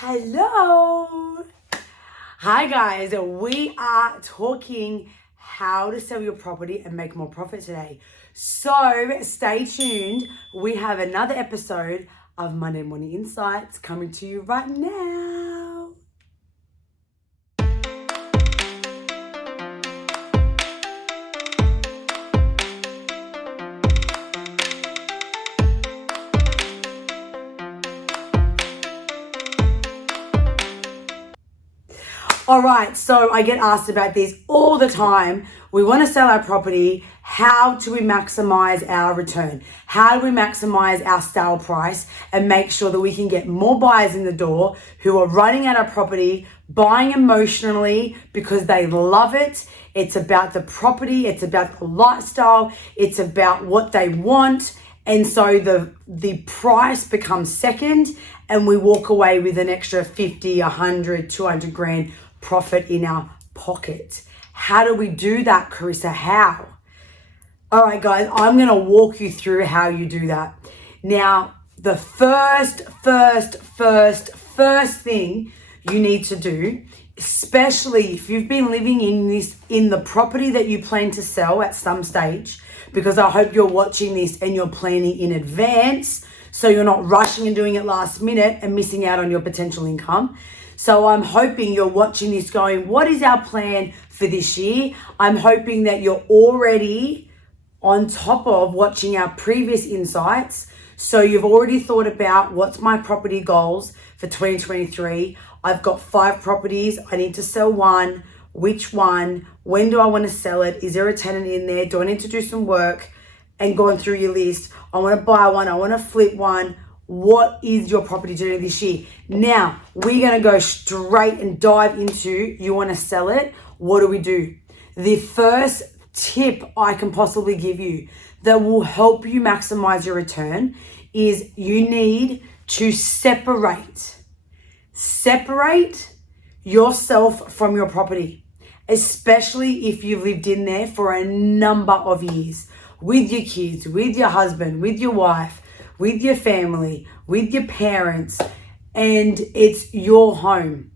Hello. Hi guys, we are talking how to sell your property and make more profit today. So stay tuned. We have another episode of Monday Morning Insights coming to you right now. All right, so I get asked about this all the time. We want to sell our property. How do we maximize our return? How do we maximize our sale price and make sure that we can get more buyers in the door who are running at our property, buying emotionally because they love it? It's about the property, it's about the lifestyle, it's about what they want. And so the price becomes second and we walk away with an extra 50, 100, 200 grand profit in our pocket. How do we do that, Corissa? How? All right, guys, I'm going to walk you through how you do that. Now, the first thing you need to do, especially if you've been living in the property that you plan to sell at some stage, because I hope you're watching this and you're planning in advance, so you're not rushing and doing it last minute and missing out on your potential income. So I'm hoping you're watching this going, what is our plan for this year? I'm hoping that you're already on top of watching our previous insights. So you've already thought about what's my property goals for 2023. I've got 5 properties. I need to sell one. Which one? When do I want to sell it? Is there a tenant in there? Do I need to do some work? And going through your list. I want to buy one. I want to flip one. What is your property journey this year? Now, we're going to go straight and dive into you want to sell it. What do? The first tip I can possibly give you that will help you maximize your return is you need to separate yourself from your property, especially if you've lived in there for a number of years with your kids, with your husband, with your wife, with your family, with your parents, and it's your home.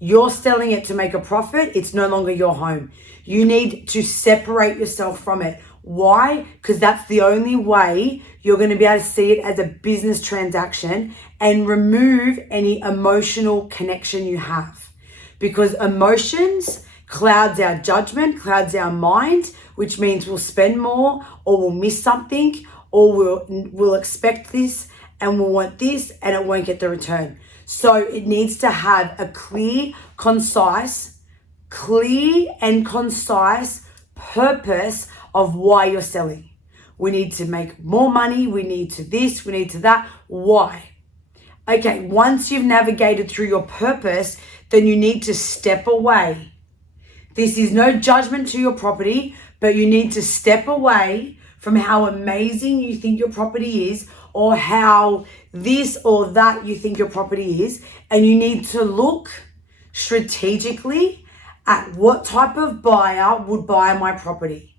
You're selling it to make a profit. It's no longer your home. You need to separate yourself from it. Why? Because that's the only way you're going to be able to see it as a business transaction and remove any emotional connection you have. Because emotions clouds our judgment, clouds our mind, which means we'll spend more or we'll miss something or we'll expect this and we'll want this and it won't get the return. So it needs to have a clear and concise purpose of why you're selling. We need to make more money. We need to this, we need to that. Why? Okay, once you've navigated through your purpose, then you need to step away. This is no judgment to your property, but you need to step away from how amazing you think your property is or how this or that you think your property is. And you need to look strategically at what type of buyer would buy my property.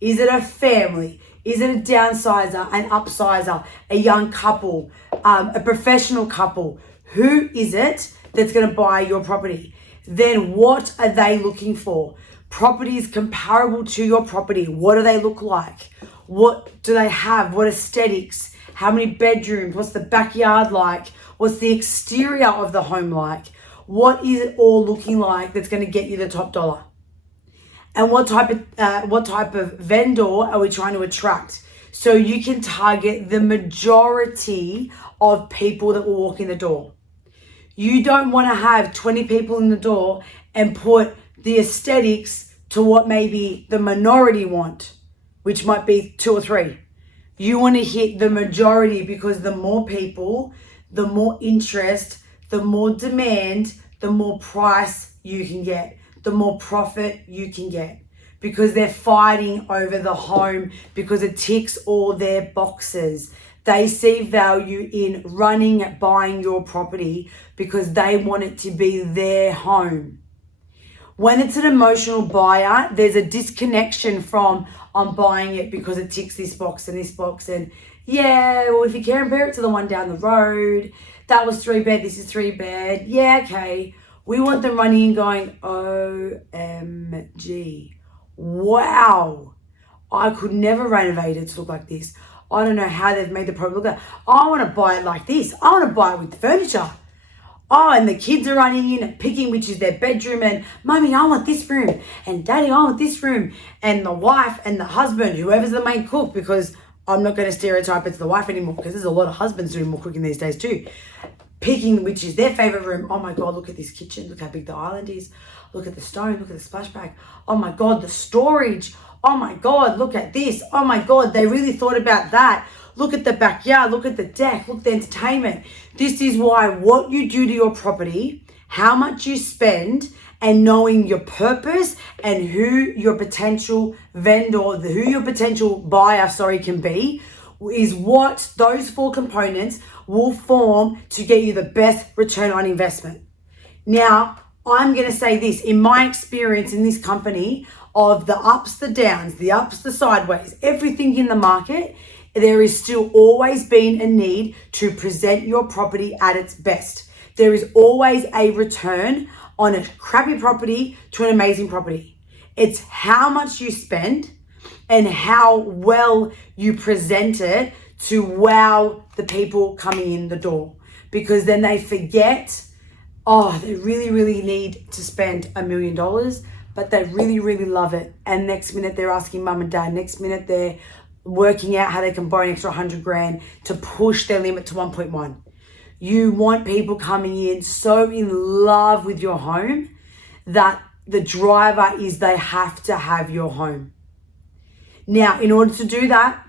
Is it a family? Is it a downsizer, an upsizer, a young couple, a professional couple? Who is it that's going to buy your property? Then what are they looking for? Properties comparable to your property. What do they look like? What do they have? What aesthetics? How many bedrooms? What's the backyard like? What's the exterior of the home like? What is it all looking like that's going to get you the top dollar? And what type of vendor are we trying to attract? So you can target the majority of people that will walk in the door. You don't want to have 20 people in the door and put the aesthetics to what maybe the minority want, which might be 2 or 3. You want to hit the majority because the more people, the more interest, the more demand, the more price you can get, the more profit you can get, because they're fighting over the home because it ticks all their boxes. They see value in buying your property because they want it to be their home. When it's an emotional buyer, there's a disconnection from I'm buying it because it ticks this box and this box. And yeah, well, if you compare it to the one down the road, that was 3-bed, this is 3-bed. Yeah, okay. We want them running in going, OMG. Wow. I could never renovate it to look like this. I don't know how they've made the property look like. I want to buy it like this. I want to buy it with furniture. Oh, and the kids are running in and picking which is their bedroom, and Mummy, I want this room, and Daddy, I want this room, and the wife and the husband, whoever's the main cook, because I'm not going to stereotype it's the wife anymore, because there's a lot of husbands doing more cooking these days too, picking which is their favorite room. Oh my God, look at this kitchen. Look how big the island is. Look at the stone. Look at the splashback. Oh my God, the storage. Oh my God, look at this. Oh my God, they really thought about that. Look at the backyard. Look at the deck. Look at the entertainment. This is why what you do to your property, how much you spend, and knowing your purpose and who your potential vendor, who your potential buyer, can be, is what those 4 components will form to get you the best return on investment. Now, I'm going to say this, in my experience in this company, of the ups, the downs, the ups, the sideways, everything in the market, there is still always been a need to present your property at its best. There is always a return on a crappy property to an amazing property. It's how much you spend and how well you present it to wow the people coming in the door. Because then they forget, they really, really need to spend $1 million, but they really, really love it. And next minute they're asking mum and dad. Next minute they're working out how they can borrow an extra 100 grand to push their limit to 1.1. You want people coming in so in love with your home that the driver is they have to have your home. Now, in order to do that,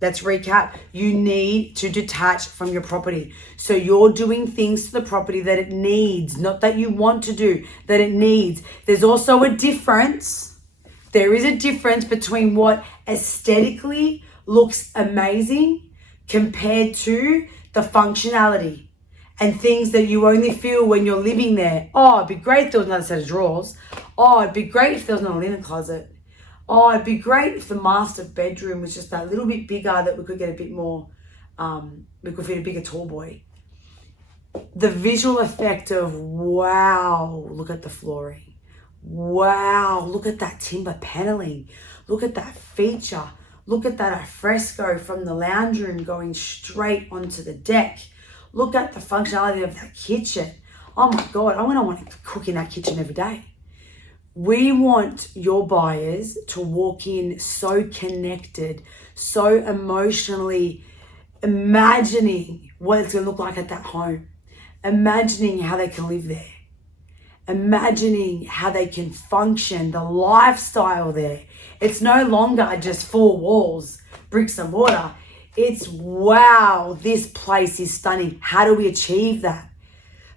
let's recap. You need to detach from your property. So you're doing things to the property that it needs, not that you want to do, that it needs. There's also a difference. There is a difference between what aesthetically looks amazing compared to the functionality and things that you only feel when you're living there. Oh, it'd be great if there was another set of drawers. Oh, it'd be great if there was another linen closet. Oh, it'd be great if the master bedroom was just that little bit bigger, that we could get a bit more, we could fit a bigger tall boy. The visual effect of, wow, look at the flooring. Wow, look at that timber paneling. Look at that feature. Look at that alfresco from the lounge room going straight onto the deck. Look at the functionality of that kitchen. Oh my God, I'm going to want to cook in that kitchen every day. We want your buyers to walk in so connected, so emotionally imagining what it's going to look like at that home, imagining how they can live there, imagining how they can function, the lifestyle there. It's no longer just 4 walls, bricks and mortar. It's, wow, this place is stunning. How do we achieve that?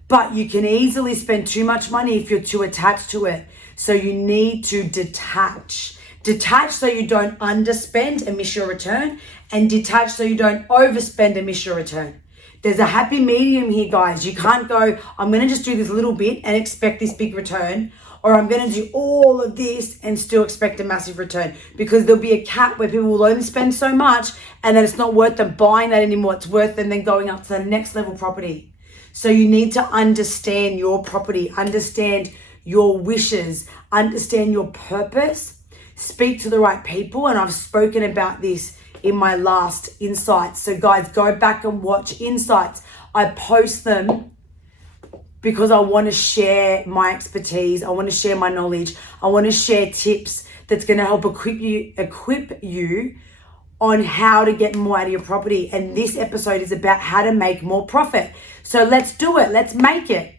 But you can easily spend too much money if you're too attached to it. So you need to detach. Detach so you don't underspend and miss your return, and detach so you don't overspend and miss your return. There's a happy medium here, guys. You can't go, I'm going to just do this little bit and expect this big return, or I'm going to do all of this and still expect a massive return, because there'll be a cap where people will only spend so much and then it's not worth them buying that anymore. It's worth them then going up to the next level property. So you need to understand your property, understand your wishes, understand your purpose, speak to the right people. And I've spoken about this in my last insights. So guys, go back and watch insights. I post them because I want to share my expertise. I want to share my knowledge. I want to share tips that's going to help equip you on how to get more out of your property. And this episode is about how to make more profit. So let's do it. Let's make it.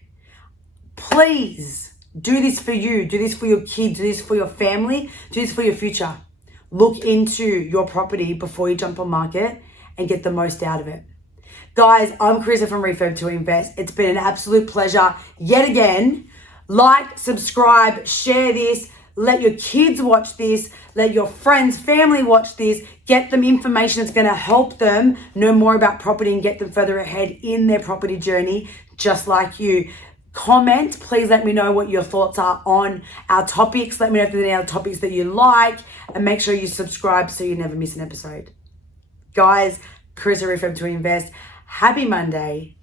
Please do this for you. Do this for your kids. Do this for your family. Do this for your future. Look into your property before you jump on market and get the most out of it. Guys, I'm Corissa from Refurb to Invest. It's been an absolute pleasure yet again. Like, subscribe, share this. Let your kids watch this. Let your friends, family watch this. Get them information that's going to help them know more about property and get them further ahead in their property journey, just like you. Comment, please let me know what your thoughts are on our topics. Let me know if there's any other topics that you like, and make sure you subscribe so you never miss an episode. Guys, Corissa Refurb to Invest. Happy Monday.